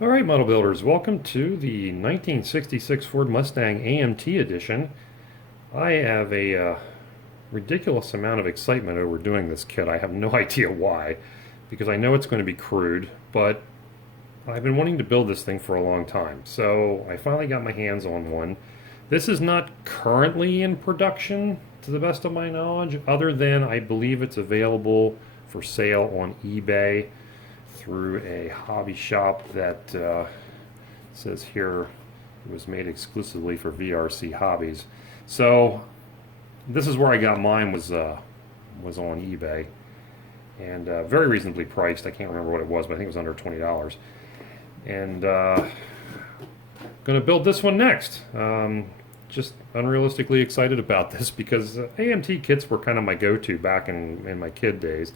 Alright, model builders, welcome to the 1966 Ford Mustang AMT edition. I have a ridiculous amount of excitement over doing this kit. I have no idea why, because I know it's going to be crude, but I've been wanting to build this thing for a long time. So I finally got my hands on one. This is not currently in production, to the best of my knowledge, other than I believe it's available for sale on eBay through a hobby shop that says here it was made exclusively for VRC hobbies. So this is where I got mine, was on eBay, and very reasonably priced. I can't remember what it was, but I think it was under $20. And going to build this one next. Just unrealistically excited about this because AMT kits were kind of my go-to back in my kid days.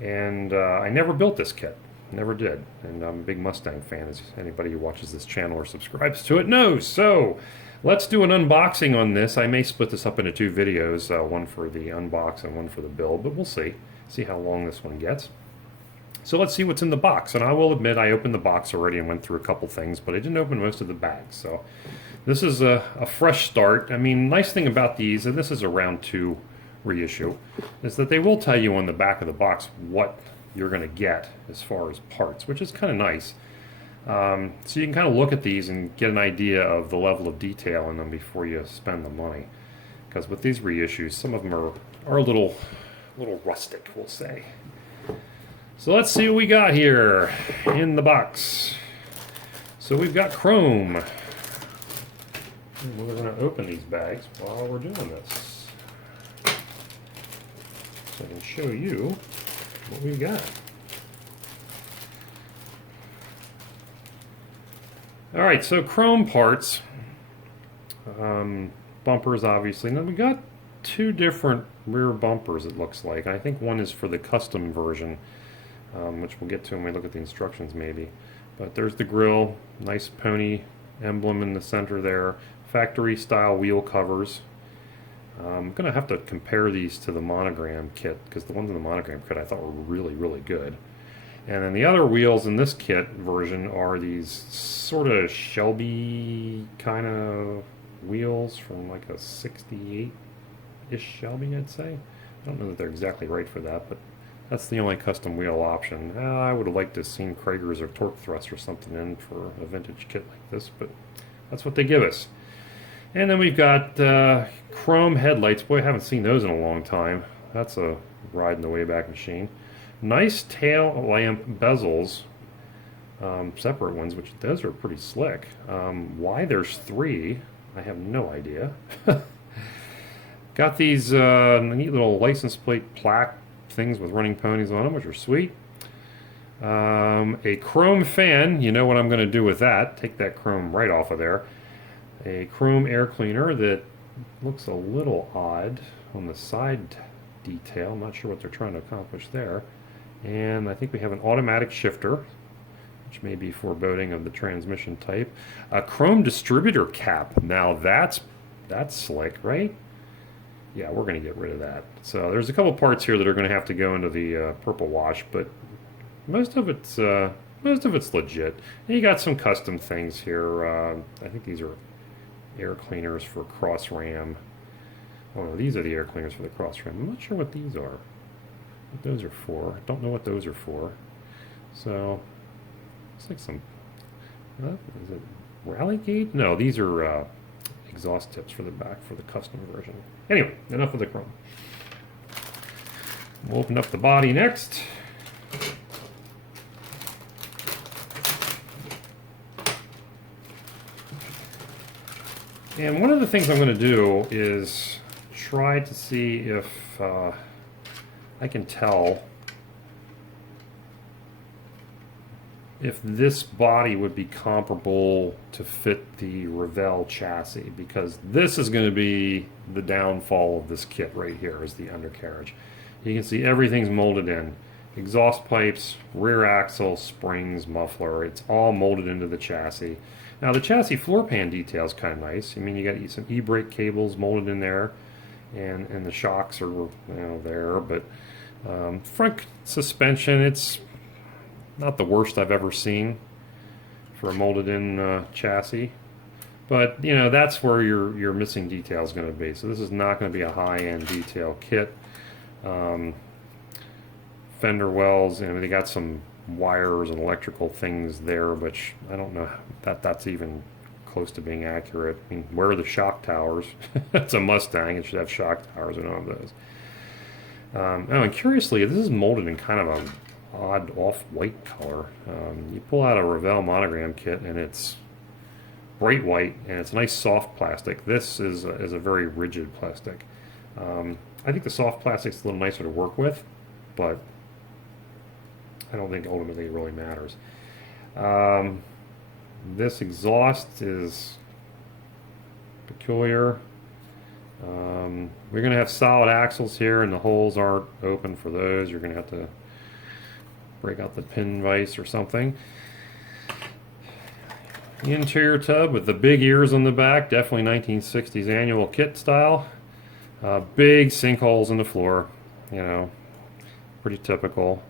And I never built this kit. Never did. And I'm a big Mustang fan, as anybody who watches this channel or subscribes to it knows. So let's do an unboxing on this. I may split this up into two videos, one for the unbox and one for the build, but we'll see. See how long this one gets. So let's see what's in the box. And I will admit I opened the box already and went through a couple things, but I didn't open most of the bags. So this is a fresh start. I mean, nice thing about these, and this is a round 2 reissue, is that they will tell you on the back of the box what you're going to get as far as parts, which is kind of nice. So you can kind of look at these and get an idea of the level of detail in them before you spend the money. Because with these reissues, some of them are a little rustic, we'll say. So let's see what we got here in the box. So we've got chrome. And we're going to open these bags while we're doing this, so I can show you what we've got. Alright, so chrome parts. Bumpers, obviously. Now we got two different rear bumpers, it looks like. I think one is for the custom version, which we'll get to when we look at the instructions maybe. But there's the grille, nice pony emblem in the center there. Factory style wheel covers. I'm going to have to compare these to the monogram kit, because the ones in the monogram kit I thought were really good. And then the other wheels in this kit version are these sort of Shelby kind of wheels from like a 68-ish Shelby, I'd say. I don't know that they're exactly right for that, but that's the only custom wheel option. I would have liked to have seen Krager's or Torque Thrust or something in for a vintage kit like this, but that's what they give us. And then we've got chrome headlights. Boy, I haven't seen those in a long time. That's a ride in the Wayback Machine. Nice tail lamp bezels, separate ones, which those are pretty slick. Why there's 3, I have no idea. Got these neat little license plate plaque things with running ponies on them, which are sweet. A chrome fan, you know what I'm going to do with that. Take that chrome right off of there. A chrome air cleaner that looks a little odd on the side detail. I'm not sure what they're trying to accomplish there. And I think we have an automatic shifter, which may be foreboding of the transmission type. A chrome distributor cap. Now that's slick, right? Yeah, we're going to get rid of that. So there's a couple parts here that are going to have to go into the purple wash, but most of it's legit. And you got some custom things here. I think these are air cleaners for cross ram. Oh no, these are the air cleaners for the cross ram. I'm not sure what these are. What those are for. Don't know what those are for. So it's like some. Is it rally gate? No, these are exhaust tips for the back for the custom version. Anyway, enough of the chrome. We'll open up the body next. And one of the things I'm going to do is try to see if I can tell if this body would be comparable to fit the Revell chassis, because this is going to be the downfall of this kit right here, is the undercarriage. You can see everything's molded in. Exhaust pipes, rear axle, springs, muffler, it's all molded into the chassis. Now the chassis floor pan detail is kind of nice. I mean, you got some e-brake cables molded in there, and the shocks are there, but front suspension, it's not the worst I've ever seen. for a molded-in chassis. But you know, that's where your missing detail is going to be. So this is not going to be a high-end detail kit. Fender wells, you know, they got some wires and electrical things there, which I don't know that that's even close to being accurate. I mean, where are the shock towers? It's a Mustang; it should have shock towers. We don't have those. Oh, and curiously, this is molded in kind of an odd off-white color. You pull out a Revell monogram kit, and it's bright white, and it's nice soft plastic. This is a very rigid plastic. I think the soft plastic's a little nicer to work with, but I don't think ultimately it really matters. This exhaust is peculiar. We're going to have solid axles here, and the holes aren't open for those. You're going to have to break out the pin vise or something. The interior tub with the big ears on the back, definitely 1960s annual kit style. Big sinkholes in the floor, you know, pretty typical.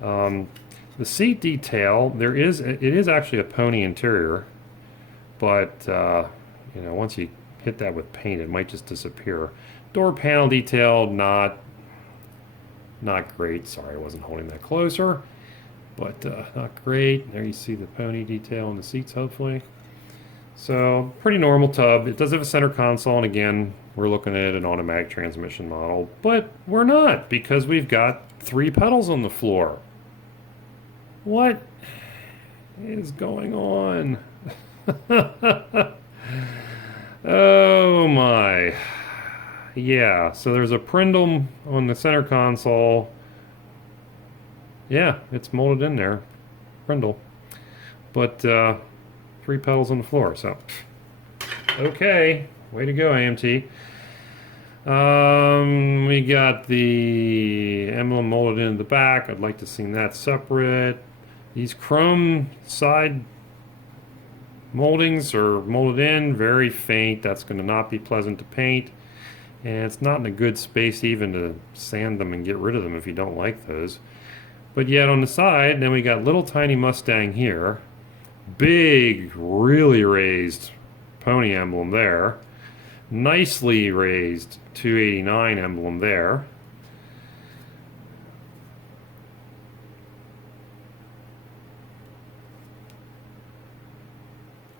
The seat detail, it is actually a pony interior, but you know, once you hit that with paint, it might just disappear. Door panel detail, not great. Sorry, I wasn't holding that closer, but not great. There you see the pony detail in the seats, hopefully. So pretty normal tub. It does have a center console, and again, we're looking at an automatic transmission model, but we're not, because we've got 3 pedals on the floor. What is going on? Oh my. Yeah, so there's a Prindle on the center console. Yeah, it's molded in there. Prindle. But 3 pedals on the floor, so. Okay, way to go, AMT. We got the emblem molded in the back. I'd like to see that separate. These chrome side moldings are molded in, very faint. That's going to not be pleasant to paint. And it's not in a good space even to sand them and get rid of them if you don't like those. But yet on the side, then we got little tiny Mustang here. Big, really raised pony emblem there. Nicely raised 289 emblem there.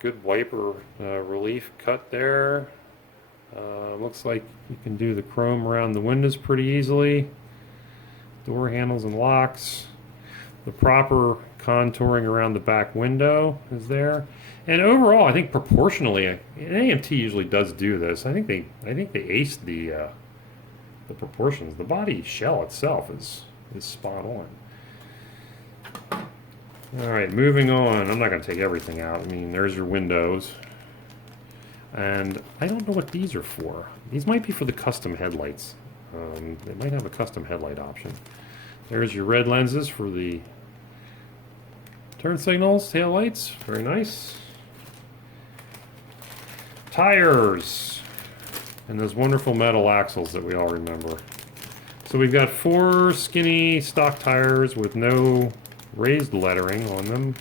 Good wiper relief cut there. Looks like you can do the chrome around the windows pretty easily. Door handles and locks. The proper contouring around the back window is there. And overall, I think proportionally, and AMT usually does do this. I think they aced the proportions. The body shell itself is spot on. All right, moving on. I'm not going to take everything out. I mean, there's your windows. And I don't know what these are for. These might be for the custom headlights. They might have a custom headlight option. There's your red lenses for the turn signals, tail lights. Very nice. Tires. And those wonderful metal axles that we all remember. So we've got 4 skinny stock tires with no raised lettering on them.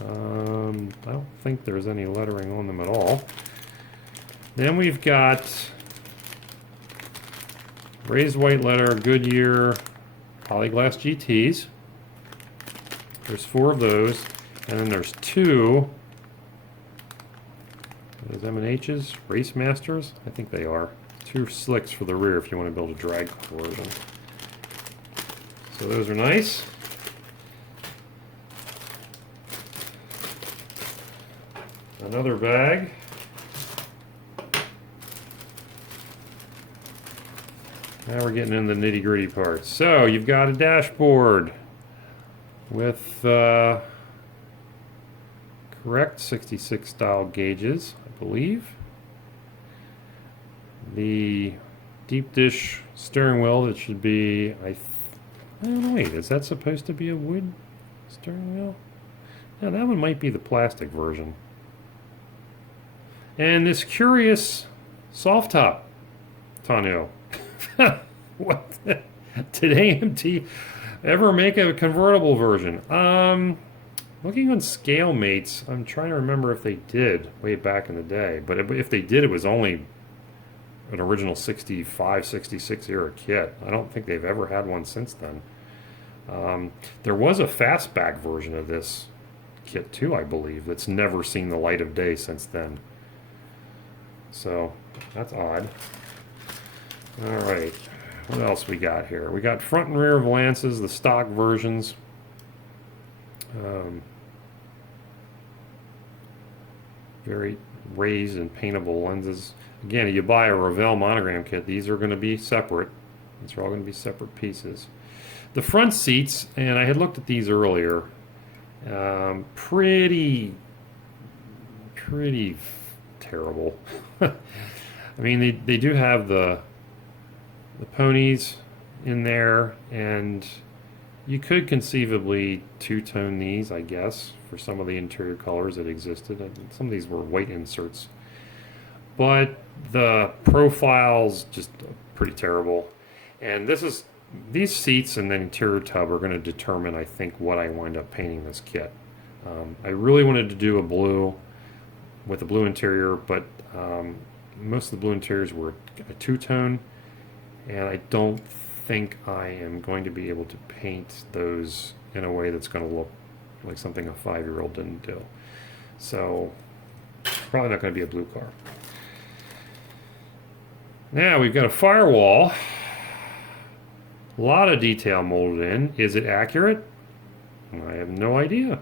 I don't think there's any lettering on them at all. Then we've got raised white letter Goodyear Polyglass GTs. There's 4 of those, and then there's 2 those M&H's, Race Masters, I think they are. 2 slicks for the rear if you want to build a drag version. So those are nice. Another bag. Now we're getting into the nitty-gritty parts. So you've got a dashboard with correct 66 style gauges, I believe. The deep dish steering wheel that should be, I don't know, wait, is that supposed to be a wood steering wheel? No, that one might be the plastic version. And this curious soft top tonneau. What? Did AMT ever make a convertible version? Well, Looking on scale mates, I'm trying to remember if they did way back in the day. But if they did, it was only an original 65, 66 era kit. I don't think they've ever had one since then. There was a fastback version of this kit too, I believe, that's never seen the light of day since then. So that's odd. All right, what else we got here? We got front and rear of lances, the stock versions. Very raised and paintable lenses. Again, if you buy a Revell monogram kit, these are going to be separate. These are all going to be separate pieces. The front seats, and I had looked at these earlier, pretty terrible. I mean, they do have the ponies in there, and you could conceivably two-tone these, I guess, for some of the interior colors that existed. Some of these were white inserts. But the profile's just pretty terrible. And these seats and the interior tub are going to determine, I think, what I wind up painting this kit. I really wanted to do a blue with a blue interior, but most of the blue interiors were a two-tone, and I don't think I am going to be able to paint those in a way that's going to look like something a 5-year-old didn't do. So probably not going to be a blue car. Now we've got a firewall. A lot of detail molded in. Is it accurate? I have no idea.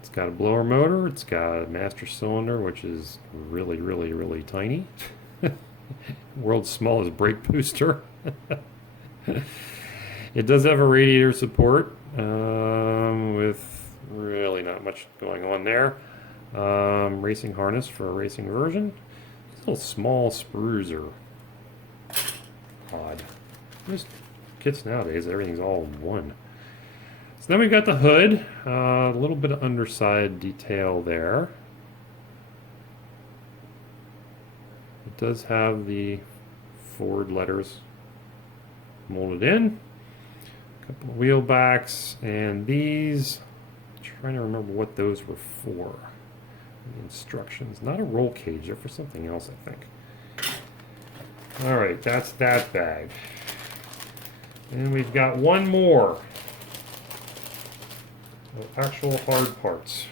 It's got a blower motor. It's got a master cylinder, which is really tiny. World's smallest brake booster. It does have a radiator support with really not much going on there. Racing harness for a racing version. These little small sprues are odd. Most kits nowadays, everything's all one. So then we've got the hood. A little bit of underside detail there. It does have the Ford letters molded in. A couple of wheel backs, and these, I'm trying to remember what those were for. The instructions. Not a roll cage, they're for something else, I think. Alright, that's that bag. And we've got one more of actual hard parts.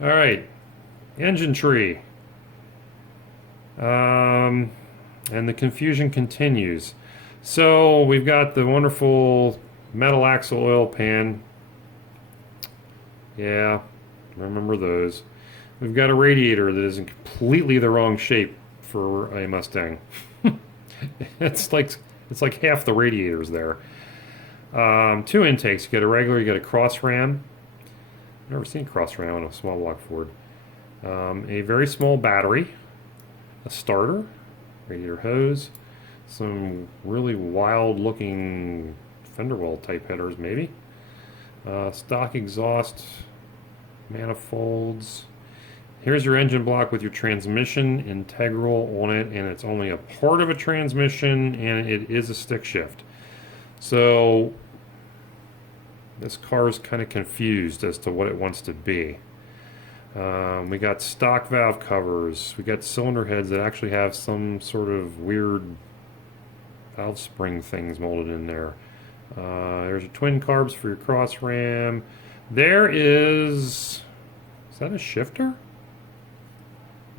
Alright, engine tree. And the confusion continues. So we've got the wonderful metal axle oil pan. Yeah, remember those. We've got a radiator that is in completely the wrong shape for a Mustang. It's like half the radiators there. 2 intakes. You got a regular, you got a cross ram. I've never seen cross ram on a small block Ford. A very small battery, a starter, radiator hose, some really wild looking fender well type headers maybe, stock exhaust manifolds. Here's your engine block with your transmission integral on it, and it's only a part of a transmission, and it is a stick shift. So this car is kind of confused as to what it wants to be. We got stock valve covers. We got cylinder heads that actually have some sort of weird valve spring things molded in there. There's your twin carbs for your cross ram. There is that a shifter?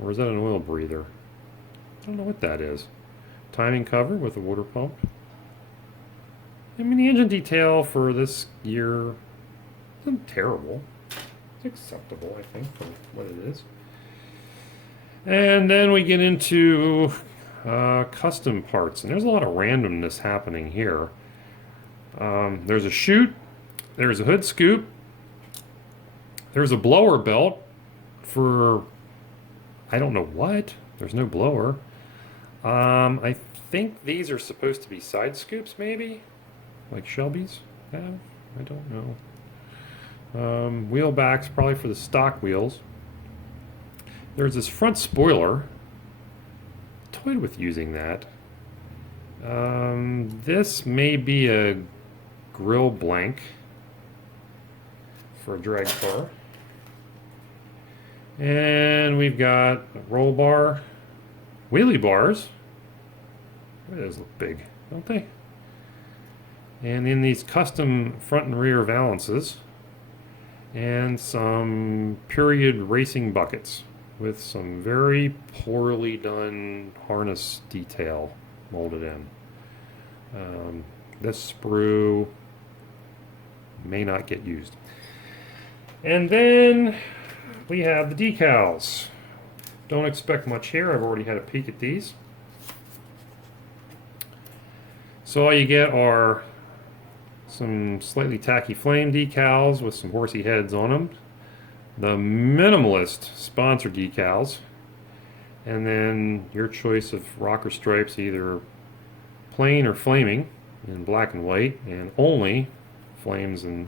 Or is that an oil breather? I don't know what that is. Timing cover with a water pump. I mean, the engine detail for this year isn't terrible. It's acceptable, I think, for what it is. And then we get into custom parts, and there's a lot of randomness happening here. There's a chute, there's a hood scoop, there's a blower belt for I don't know what. There's no blower. I think these are supposed to be side scoops, maybe? Like Shelby's have? I don't know. Wheel backs, probably for the stock wheels. There's this front spoiler. toyed with using that. This may be a grill blank for a drag car. And we've got a roll bar, wheelie bars. Those look big, don't they? And in these custom front and rear valances, and some period racing buckets with some very poorly done harness detail molded in. This sprue may not get used. And then we have the decals. Don't expect much here. I've already had a peek at these. So all you get are some slightly tacky flame decals with some horsey heads on them, the minimalist sponsor decals, and then your choice of rocker stripes, either plain or flaming in black and white, and only flames in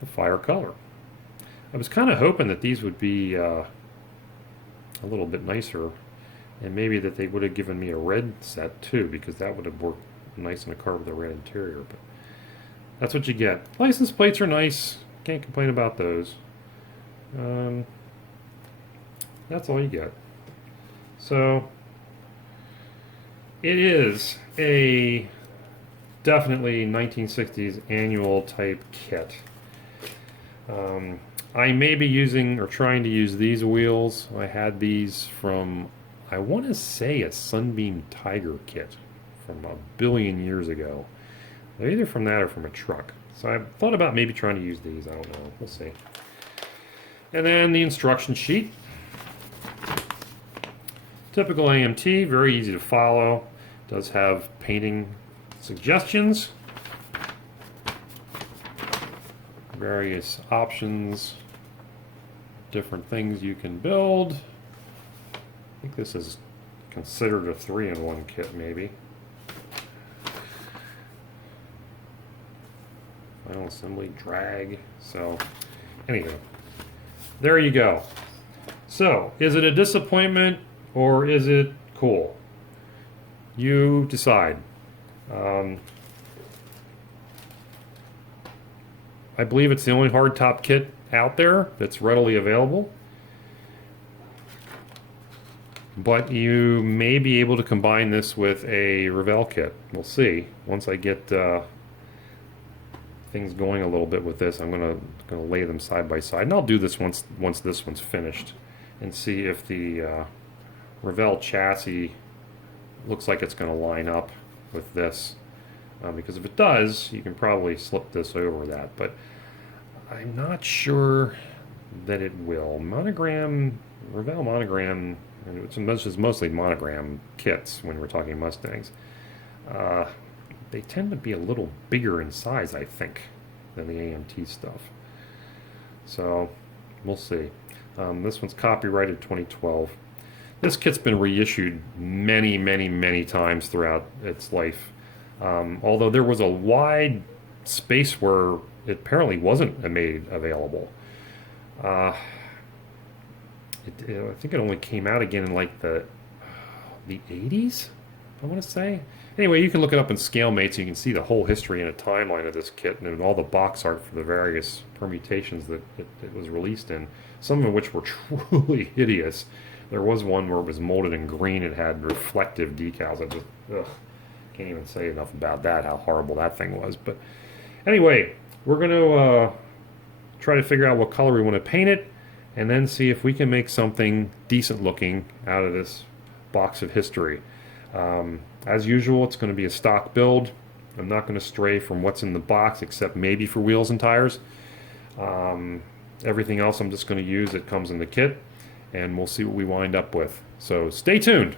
the fire color. I was kind of hoping that these would be a little bit nicer, and maybe that they would have given me a red set too, because that would have worked nice in a car with a red interior. But that's what you get. License plates are nice. Can't complain about those. That's all you get. So it is a definitely 1960s annual type kit. I may be using or trying to use these wheels. I had these from, I want to say, a Sunbeam Tiger kit from a billion years ago. They're either from that or from a truck. So I thought about maybe trying to use these. I don't know. We'll see. And then the instruction sheet. Typical AMT, very easy to follow. Does have painting suggestions. Various options. Different things you can build. I think this is considered a 3-in-1 kit, maybe. Final assembly, drag. So, anyway, there you go. So, is it a disappointment or is it cool? You decide. I believe it's the only hardtop kit out there that's readily available. But you may be able to combine this with a Revell kit. We'll see. Once I get things going a little bit with this, I'm gonna lay them side by side, and I'll do this once this one's finished, and see if the Revell chassis looks like it's going to line up with this. Because if it does, you can probably slip this over that, but I'm not sure that it will. Monogram, Revell monogram, which is mostly monogram kits when we're talking Mustangs, they tend to be a little bigger in size, I think, than the AMT stuff. So we'll see. This one's copyrighted 2012. This kit's been reissued many, many, many times throughout its life. Although there was a wide space where it apparently wasn't made available. I think it only came out again in like the 80s, I want to say. Anyway, you can look it up in ScaleMate so you can see the whole history and a timeline of this kit and all the box art for the various permutations that it was released in, some of which were truly hideous. There was one where it was molded in green. It had reflective decals. I just can't even say enough about that, how horrible that thing was. But anyway, we're going to try to figure out what color we want to paint it, and then see if we can make something decent looking out of this box of history. As usual, it's going to be a stock build. I'm not going to stray from what's in the box, except maybe for wheels and tires. Everything else I'm just going to use that comes in the kit, and we'll see what we wind up with. So stay tuned.